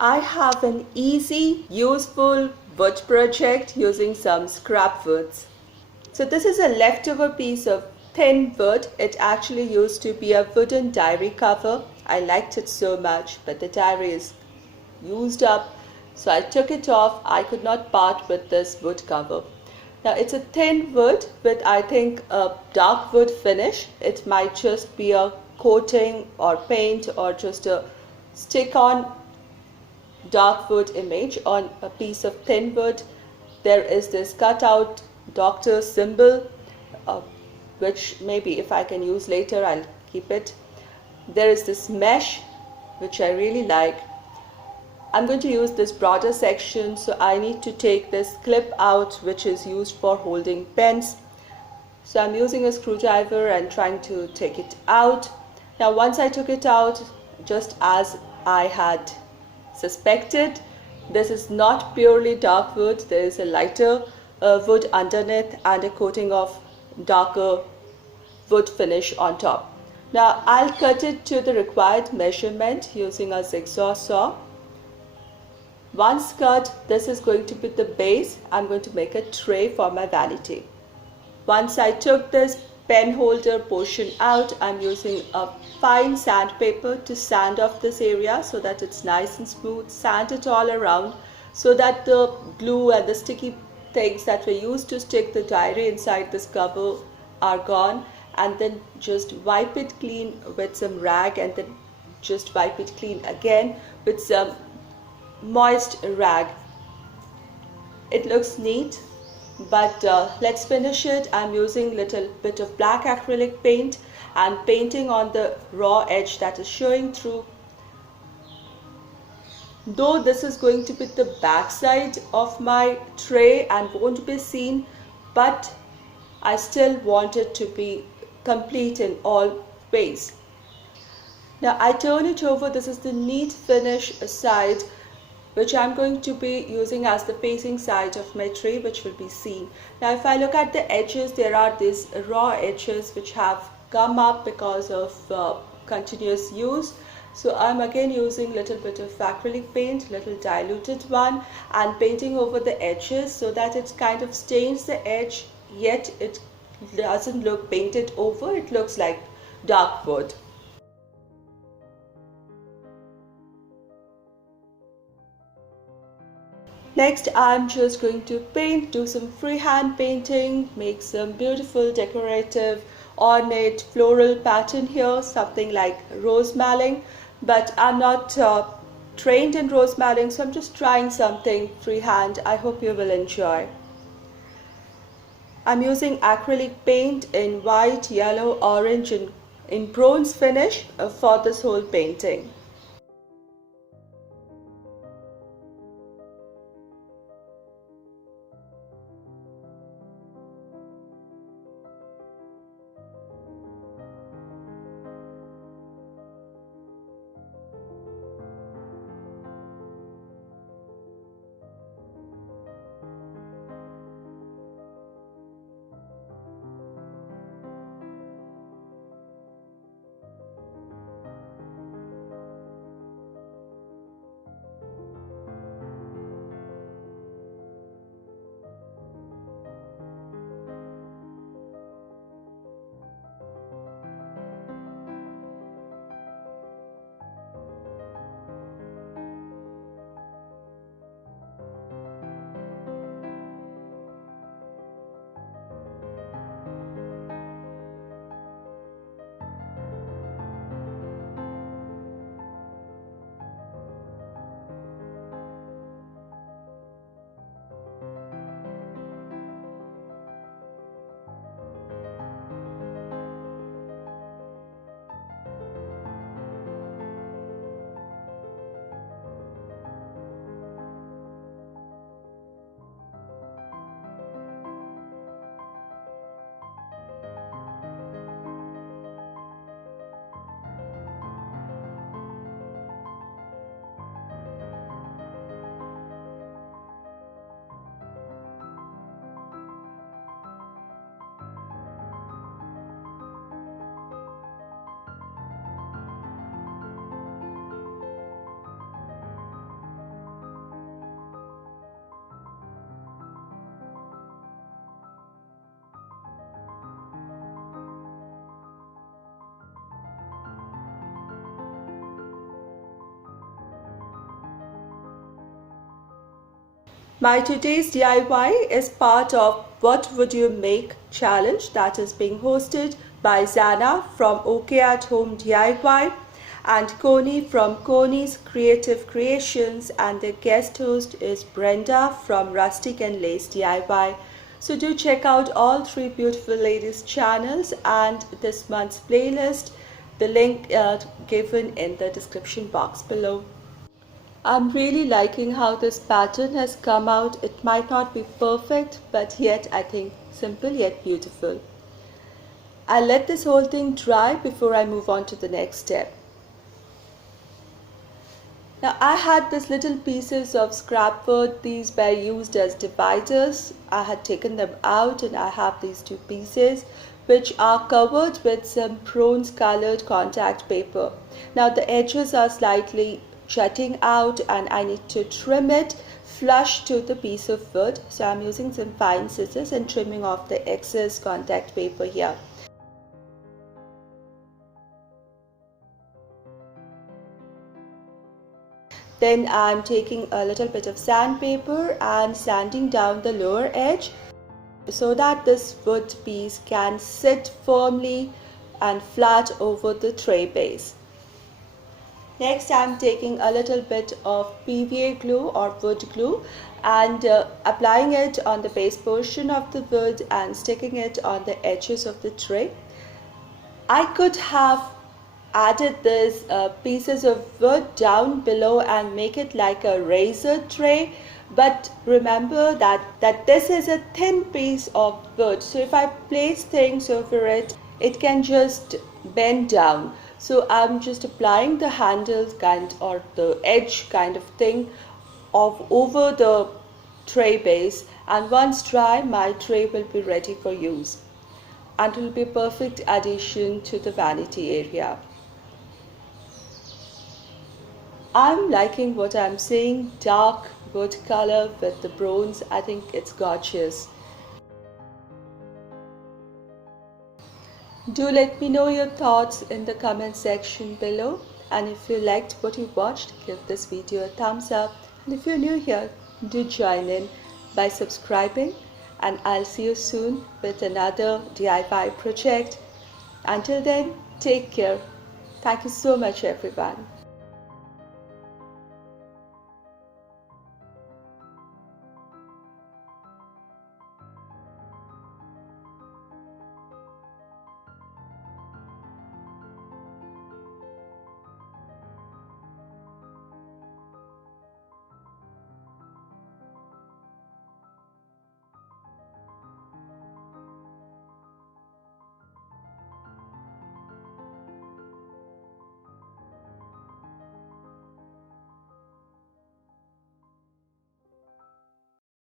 I have an easy, useful wood project using some scrap woods. So this is a leftover piece of thin wood. It actually used to be a wooden diary cover. I liked it so much, but the diary is used up, so I took it off. I could not part with this wood cover. Now it's a thin wood with, I think, a dark wood finish. It might just be a coating or paint or just a stick on dark wood image on a piece of thin wood. There is this cutout doctor symbol, uh, which maybe if I can use later, I'll keep it. There is this mesh, which I really like. I'm going to use this broader section, so I need to take this clip out, which is used for holding pens. So I'm using a screwdriver and trying to take it out. Now once I took it out, just as I had suspected, this is not purely dark wood. There is a lighter wood underneath and a coating of darker wood finish on top. Now I'll cut it to the required measurement using a zigzag saw. Once cut, this is going to be the base. I'm going to make a tray for my vanity. Once I took this pen holder portion out, I'm using a fine sandpaper to sand off this area so that it's nice and smooth. Sand it all around so that the glue and the sticky things that were used to stick the diary inside this cover are gone, and then just wipe it clean with some rag, and then just wipe it clean again with some moist rag. It looks neat, but let's finish it. I'm using little bit of black acrylic paint and painting on the raw edge that is showing through. Though this is going to be the back side of my tray and won't be seen, but I still want it to be complete in all ways. Now I turn it over. This is the neat finish side, which I'm going to be using as the facing side of my tray, which will be seen. Now if I look at the edges, there are these raw edges which have come up because of continuous use. So I'm again using a little bit of acrylic paint, little diluted one, and painting over the edges so that it kind of stains the edge, yet it doesn't look painted over. It looks like dark wood. Next, I'm just going to paint, do some freehand painting, make some beautiful decorative ornate floral pattern here, something like Rosemaling, but I'm not trained in Rosemaling, so I'm just trying something freehand. I hope you will enjoy. I'm using acrylic paint in white, yellow, orange and in bronze finish for this whole painting. My today's DIY is part of What Would You Make challenge that is being hosted by Zana from OK at Home DIY and Coney from Coney's Creative Creations, and the guest host is Brenda from Rustic and Lace DIY. So do check out all three beautiful ladies' channels and this month's playlist. The link given in the description box below. I'm really liking how this pattern has come out. It might not be perfect, but yet I think simple yet beautiful. I'll let this whole thing dry before I move on to the next step. Now I had these little pieces of scrap wood. These were used as dividers. I had taken them out and I have these two pieces which are covered with some bronze colored contact paper. Now the edges are slightly jutting out and I need to trim it flush to the piece of wood. So I'm using some fine scissors and trimming off the excess contact paper here. Then I'm taking a little bit of sandpaper and sanding down the lower edge so that this wood piece can sit firmly and flat over the tray base. Next I'm taking a little bit of PVA glue or wood glue and applying it on the base portion of the wood and sticking it on the edges of the tray. I could have added these pieces of wood down below and make it like a razor tray, but remember that this is a thin piece of wood, so if I place things over it, it can just bend down. So I'm just applying the handles kind or the edge kind of thing over the tray base, and once dry my tray will be ready for use and it will be a perfect addition to the vanity area. I'm liking what I'm seeing, dark wood color with the bronze. I think it's gorgeous. Do let me know your thoughts in the comment section below, and if you liked what you watched, give this video a thumbs up, and if you're new here, do join in by subscribing, and I'll see you soon with another DIY project. Until then, take care. Thank you so much everyone.